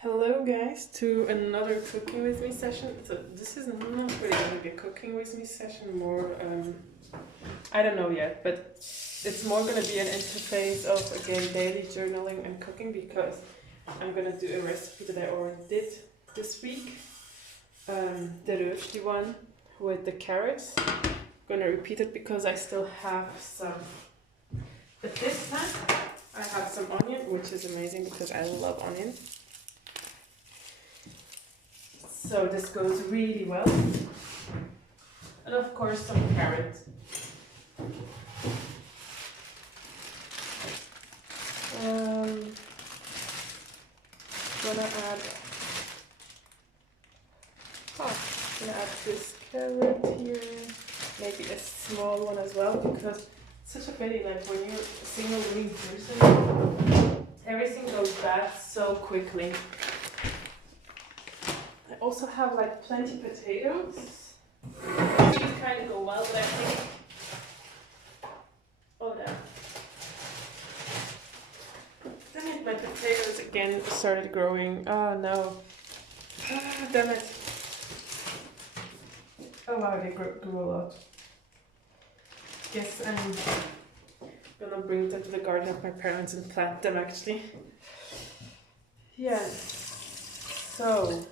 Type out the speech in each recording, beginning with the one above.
Hello guys to another cooking with me session. So this is not really gonna be a cooking with me session, more I don't know yet, but it's more gonna be an interface of again daily journaling and cooking because I'm gonna do a recipe that I already did this week. The Rösti one with the carrots. I'm gonna repeat it because I still have some. But this time I have some onion, which is amazing because I love onion. So this goes really well. And of course some carrot. Gonna add this carrot here, maybe a small one as well, because it's such a pity, like when you're a single living person, everything goes bad so quickly. I also have like plenty potatoes. These kind of go well, but I think. Oh no. Damn it, my potatoes again started growing. Oh no. Ah, damn it. Oh wow, they grew a lot. Guess I'm gonna bring them to the garden of my parents and plant them actually. Yeah. So.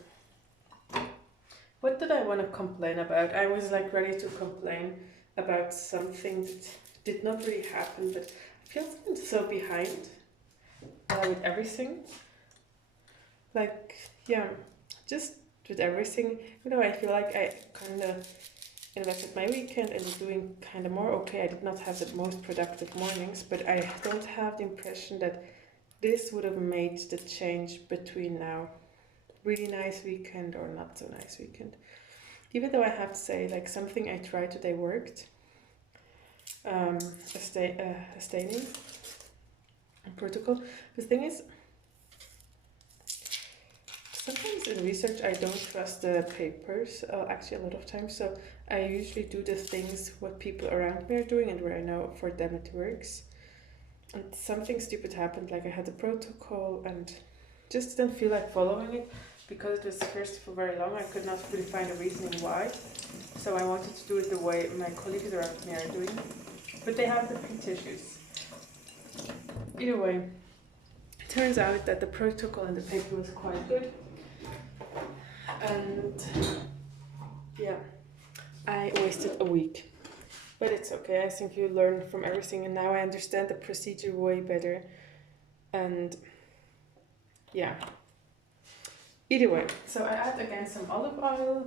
What did I want to complain about? I was like ready to complain about something that did not really happen, but I feel I'm so behind with everything. Like, yeah, just with everything. I feel like I kind of invested my weekend in doing kind of more. Okay, I did not have the most productive mornings, but I don't have the impression that this would have made the change between now. Really nice weekend or not so nice weekend. Even though I have to say, like, something I tried today worked. A staining protocol. The thing is, sometimes in research I don't trust the papers, actually a lot of times, so I usually do the things what people around me are doing and where I know for them it works. And something stupid happened, like I had a protocol and just didn't feel like following it because it was first for very long. I could not really find a reasoning why. So I wanted to do it the way my colleagues around me are doing. But they have different issues. Either way, it turns out that the protocol in the paper was quite good. And yeah, I wasted a week. But it's okay, I think you learn from everything and now I understand the procedure way better. And yeah. Either way, so I add again some olive oil.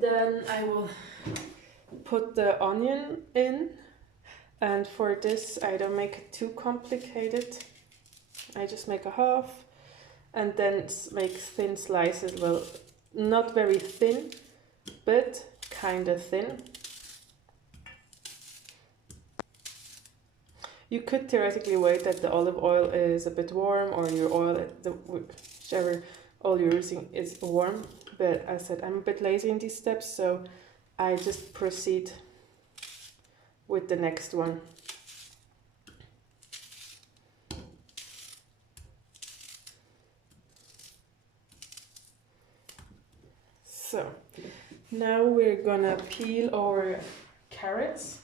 Then I will put the onion in. And for this, I don't make it too complicated. I just make a half and then make thin slices. Well, not very thin, but kind of thin. You could theoretically wait that the olive oil is a bit warm or your oil, whichever oil you're using is warm. But as I said, I'm a bit lazy in these steps, so I just proceed with the next one. So now we're gonna peel our carrots.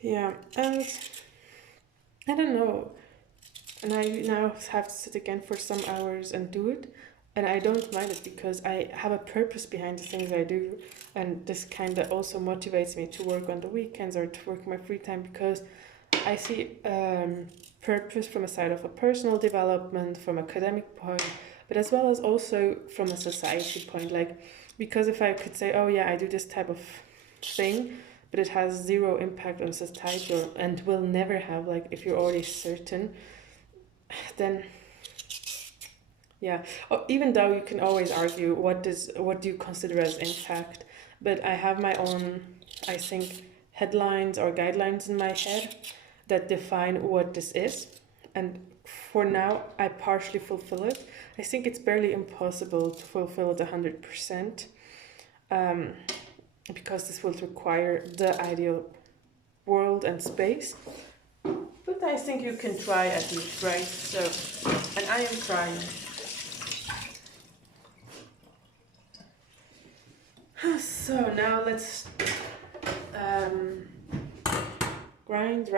Yeah, and I don't know, and I now have to sit again for some hours and do it, and I don't mind it because I have a purpose behind the things I do, and this kind of also motivates me to work on the weekends or to work in my free time because I see purpose from a side of a personal development, from academic point, but as well as also from a society point, like, because if I could say, oh yeah, I do this type of thing, but it has zero impact on society and will never have, like if you're already certain, then yeah. Even though you can always argue what do you consider as impact, but I have my own, I think, headlines or guidelines in my head that define what this is. And for now, I partially fulfill it. I think it's barely impossible to fulfill it 100%, because this will require the ideal world and space. But I think you can try at least, right? So, and I am trying. So now let's grind,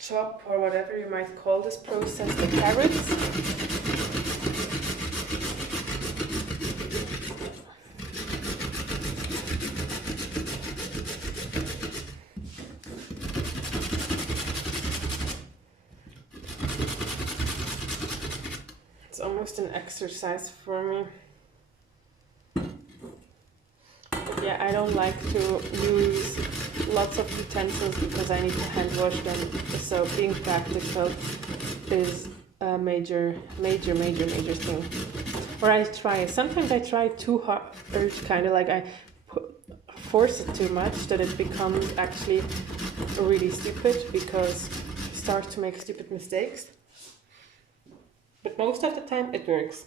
chop, or whatever you might call this process, the carrots. It's almost an exercise for me. But yeah, I don't like to use lots of utensils because I need to hand wash them. So being practical is a major thing. Or I try. Sometimes I try too hard, kind of like I force it too much that it becomes actually really stupid because you start to make stupid mistakes. But most of the time it works.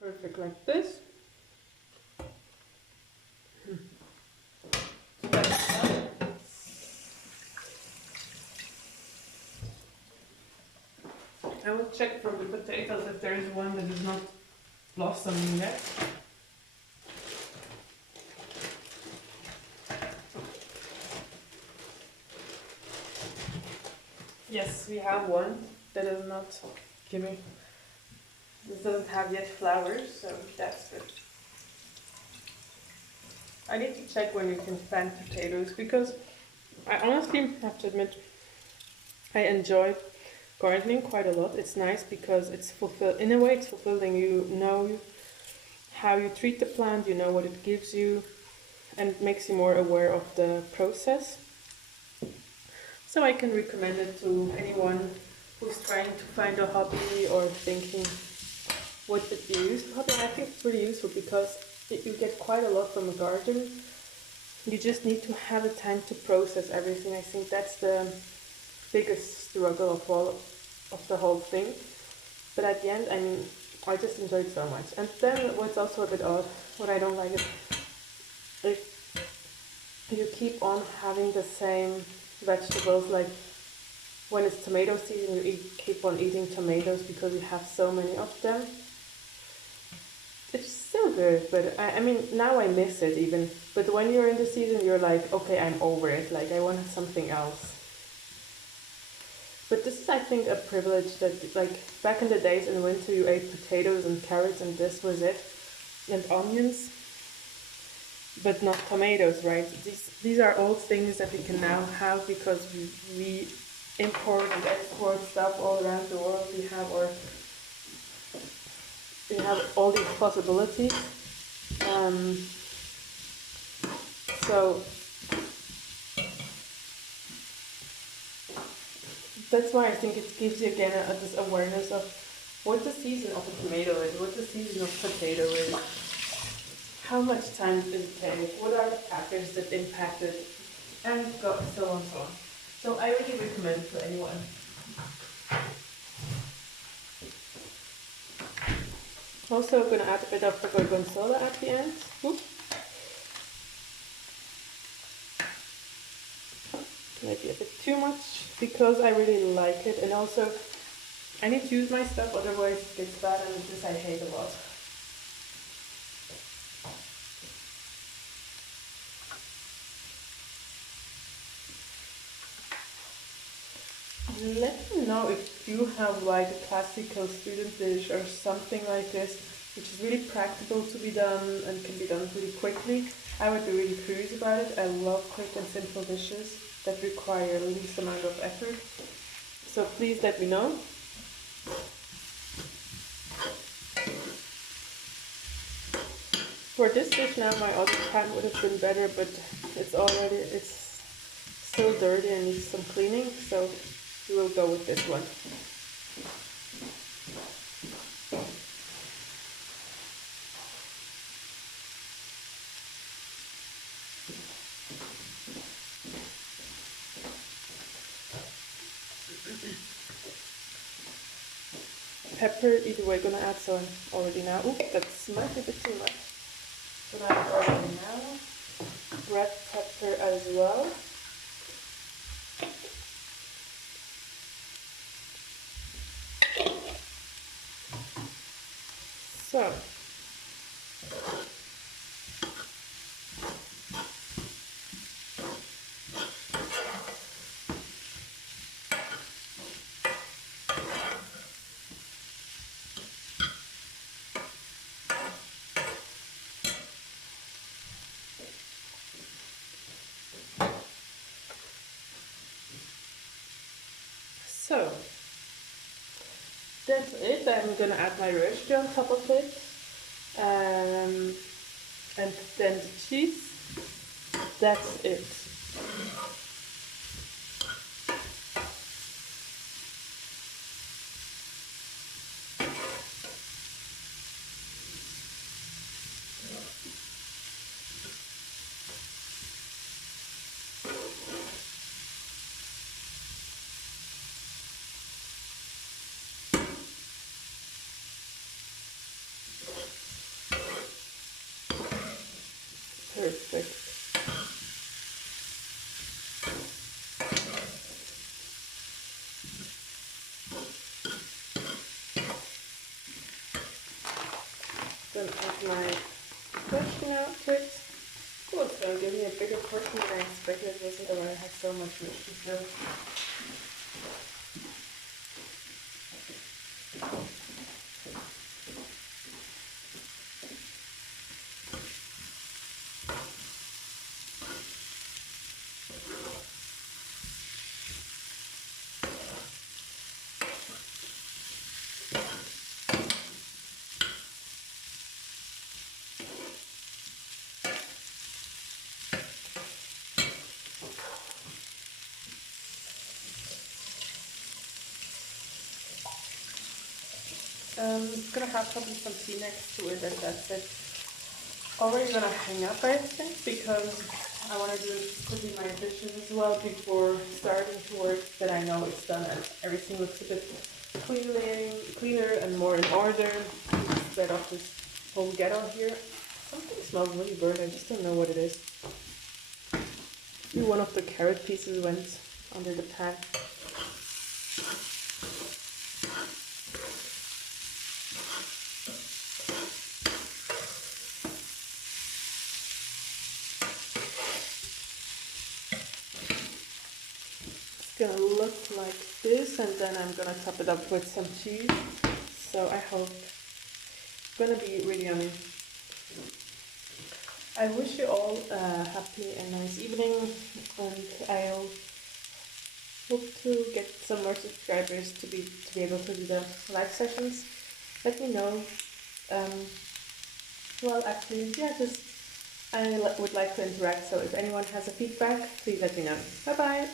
Perfect, like this. I will check from the potatoes if there is one that is not blossoming yet. Yes, we have one that is not giving. This doesn't have yet flowers, so that's good. I need to check when you can plant potatoes because I honestly have to admit I enjoy gardening quite a lot. It's nice because it's in a way it's fulfilling. You know how you treat the plant, you know what it gives you, and it makes you more aware of the process. So I can recommend it to anyone who's trying to find a hobby or thinking what would be used for hobby. I think it's really useful because you get quite a lot from a garden. You just need to have the time to process everything. I think that's the biggest struggle of the whole thing. But at the end, I mean, I just enjoyed so much. And then what's also a bit odd, what I don't like is if you keep on having the same vegetables, like when it's tomato season, you keep on eating tomatoes because you have so many of them. It's still good, but I mean, now I miss it even. But when you're in the season, you're like, okay, I'm over it. Like, I want something else. But this is, I think, a privilege that, like, back in the days in winter, you ate potatoes and carrots and this was it. And onions. But not tomatoes, right? These are all things that we can now have because we import and export stuff all around the world. We have all these possibilities. So that's why I think it gives you again this awareness of what the season of a tomato is, what the season of potato is, how much time does it take, what are the factors that impact it, and so on so on. So I really recommend it to anyone. Also going to add a bit of the gorgonzola at the end. Oops. Maybe a bit too much because I really like it, and also I need to use my stuff, otherwise it gets bad, and this I hate a lot. Let me know if you have like a classical student dish or something like this which is really practical to be done and can be done really quickly. I would be really curious about it. I love quick and simple dishes that require least amount of effort. So please let me know. For this dish now, my other pan would have been better, but it's still dirty and needs some cleaning, so we will go with this one. Pepper, either way, gonna add some already now. Ooh, that's might be a bit too much. Gonna add already now. Red pepper as well. So. So, that's it. I'm gonna add my Rösti on top of it. And then the cheese. That's it. Perfect. Then add my Rösti now to it. Oh, it's gonna give me a bigger portion than I expected. It wasn't that I had so much Rösti still. Gonna have probably some tea next to it, and that's it. Already gonna hang up, I think, because I want to do quickly my dishes as well before starting to work. Then I know it's done and everything looks a bit cleaner and more in order instead of this whole ghetto here. Something smells really burnt. I just don't know what it is. Maybe one of the carrot pieces went under the pan. Gonna look like this, and then I'm gonna top it up with some cheese. So I hope it's gonna be really yummy. I wish you all a happy and nice evening, and I'll hope to get some more subscribers to be able to do the live sessions. Let me know. Well, actually, yeah, I would like to interact. So if anyone has a feedback, please let me know. Bye bye.